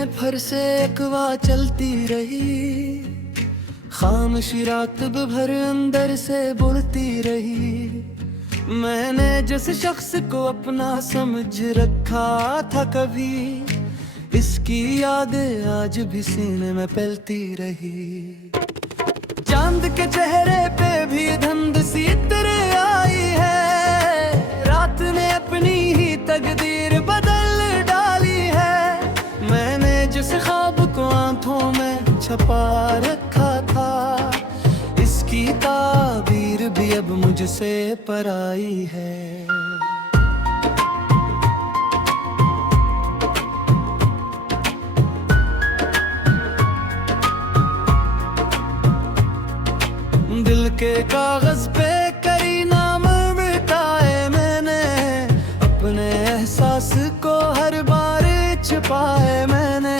में फिर से एक वाह चलती रही, खामोशी रात भर अंदर से बोलती रही। मैंने जिस शख्स को अपना समझ रखा था कभी, इसकी यादें आज भी सीने में पलती रही। चांद के चेहरे पे भी धुंध सी इत्र आई है, रात ने अपनी ही तकदीर बदल डाली है। मैंने जिस ख्वाब को आंखों में छुपा रखा था, इसकी ताबीर भी अब मुझसे पराई है। दिल के कागज पे कई नाम मिटाए मैंने, अपने एहसास को हर बार छुपाए मैंने।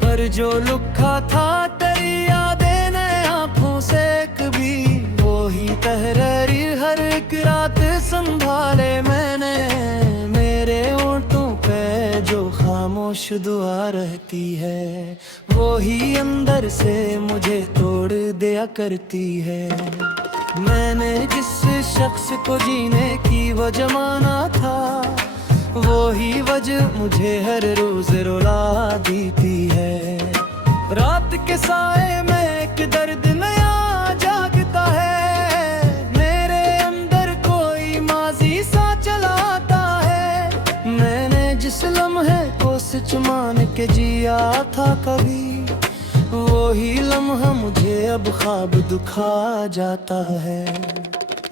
पर जो लिखा था तेरी यादें ने आंखों से कभी, वो ही तहरीर हर एक रात संभाले मैंने। मेरे होंठों पे जो खामोश दुआ रहती है, वो ही अंदर से मुझे तोड़ दिया करती है। मैंने जिस शख्स को जीने की वो जमाना था, वो ही वजह मुझे हर रोज रुला देती है। रात के साए में एक दर्द नया जागता है, मेरे अंदर कोई माजी सा चलाता है। मैंने जिस लम्हे को सच मान के जिया था कभी, वो ही लम्हा मुझे अब ख्वाब दुखा जाता है।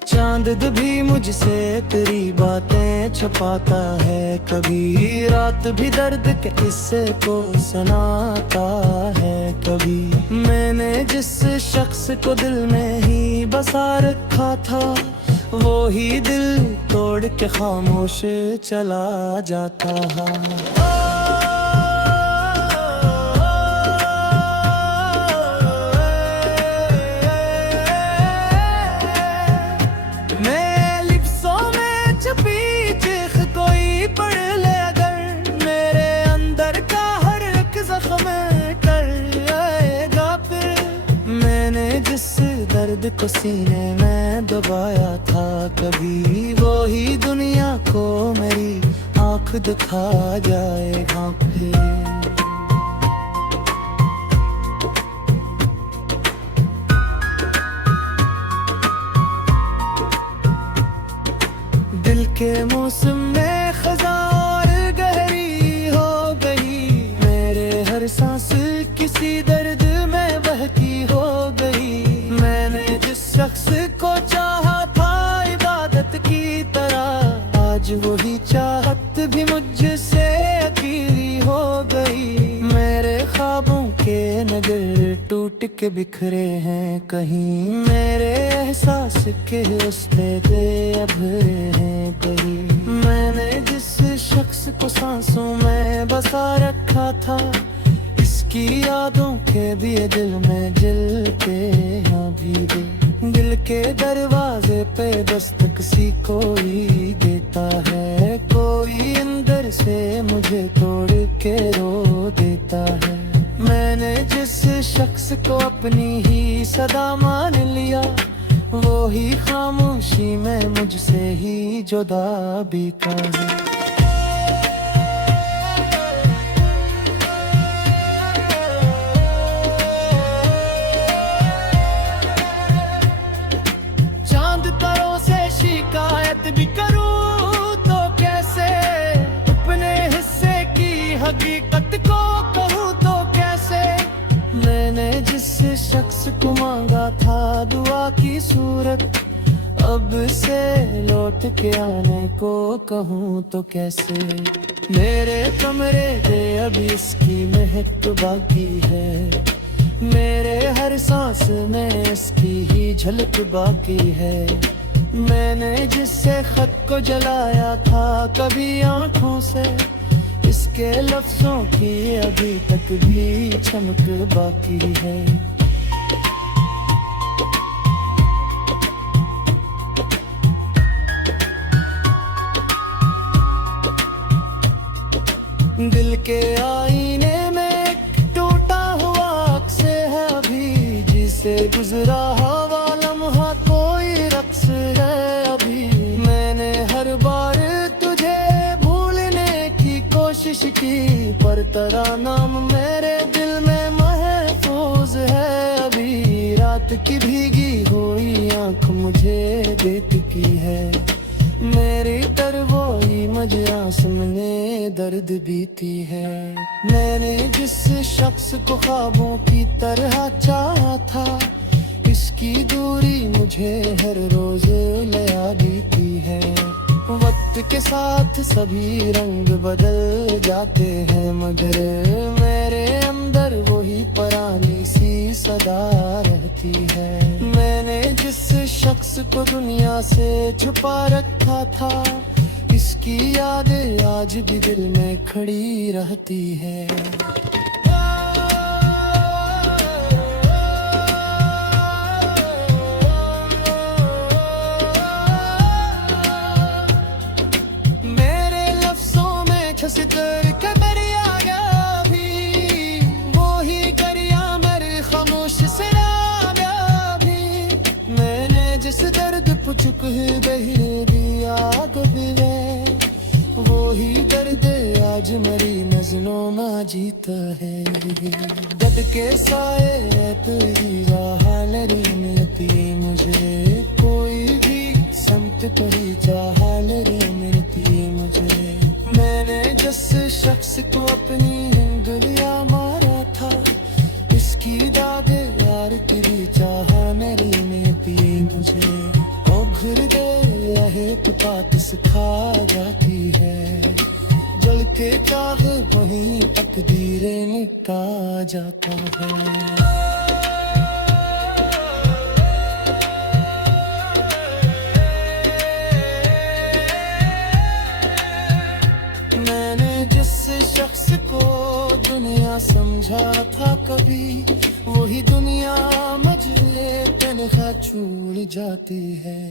चांद भी मुझसे तेरी बातें छुपाता है, कभी रात भी दर्द के किस्से को सुनाता है। कभी मैंने जिस शख्स को दिल में ही बसा रखा था, वो ही दिल तोड़ के खामोश चला जाता है। दर्द को सीने में दबाया था कभी, वो ही दुनिया को मेरी आँख दिखा जाएगा फिर। दिल के मौसम में खज़ां और गहरी हो गई, मेरे हर सांस किसी दर्द में बहती हो गई। मैंने जिस शख्स को चाहा था इबादत की तरह, आज वही चाहत भी मुझसे अकेली हो गई। मेरे ख्वाबों के नगर टूट के बिखरे हैं कहीं, मेरे एहसास के रास्ते दे अभरे हैं कहीं। मैंने जिस शख्स को सांसों में बसा रखा था, की यादों के भी दिल में जल के यहाँ भीगे। दिल के दरवाजे पे दस्तक सी कोई देता है, कोई अंदर से मुझे तोड़ के रो देता है। मैंने जिस शख्स को अपनी ही सदा मान लिया, वो ही खामोशी में मुझसे ही जुदा बिका है। भी करूं तो कैसे, अपने हिस्से की हकीकत को कहूं तो कैसे। मैंने जिस शख्स को मांगा था दुआ की सूरत, अब से लौट के आने को कहूं तो कैसे। मेरे कमरे दे अभी इसकी महक बाकी है, मेरे हर सांस में इसकी ही झलक बाकी है। मैंने जिससे खत को जलाया था कभी आंखों से, इसके लफ्जों की अभी तक भी चमक बाकी है। दिल के आईने में ये गुजरा हवा लम्हा कोई रक्स है अभी। मैंने हर बार तुझे भूलने की कोशिश की, पर तेरा नाम मेरे दिल में महफूज है अभी। रात की भीगी हुई आंख मुझे देखती है, मेरी तरवोई मजआस में दर्द बीती है। मैंने जिस शख्स को ख्वाबों की तरह चाहा था, इसकी दूरी मुझे हर रोज लया देती है। वक्त के साथ सभी रंग बदल जाते हैं, मगर मेरे अंदर वही पुरानी सी सदा रहती है। मैंने जिस शख्स को दुनिया से छुपा रखा था, इसकी यादें आज भी दिल में खड़ी रहती है। मेरे लफ्जों में छसितर के दरिया भी, वो ही करिया मेरे खामोश से भी। मैंने जिस दर्द पुचुक बहिर दिया गबे, वो ही दर्द आज मरी नजरों में जीता है। दर्द के साए तेरी राह रे मिलती मुझे, कोई भी समत कोई चाह रे मिलती मुझे। मैंने जिस शख्स को अपनी उंगलियां मारा था, इसकी दादे यार तेरी चाह मेरी में पिए मुझे। ओ घुर दे रहे तो बात सिखा जाती है, जल के चाह वहीं तकदीरे मिटा जाता है। मैंने जिस शख्स को दुनिया समझा था कभी, वही दुनिया मुझे तन्हा छोड़ जाती है।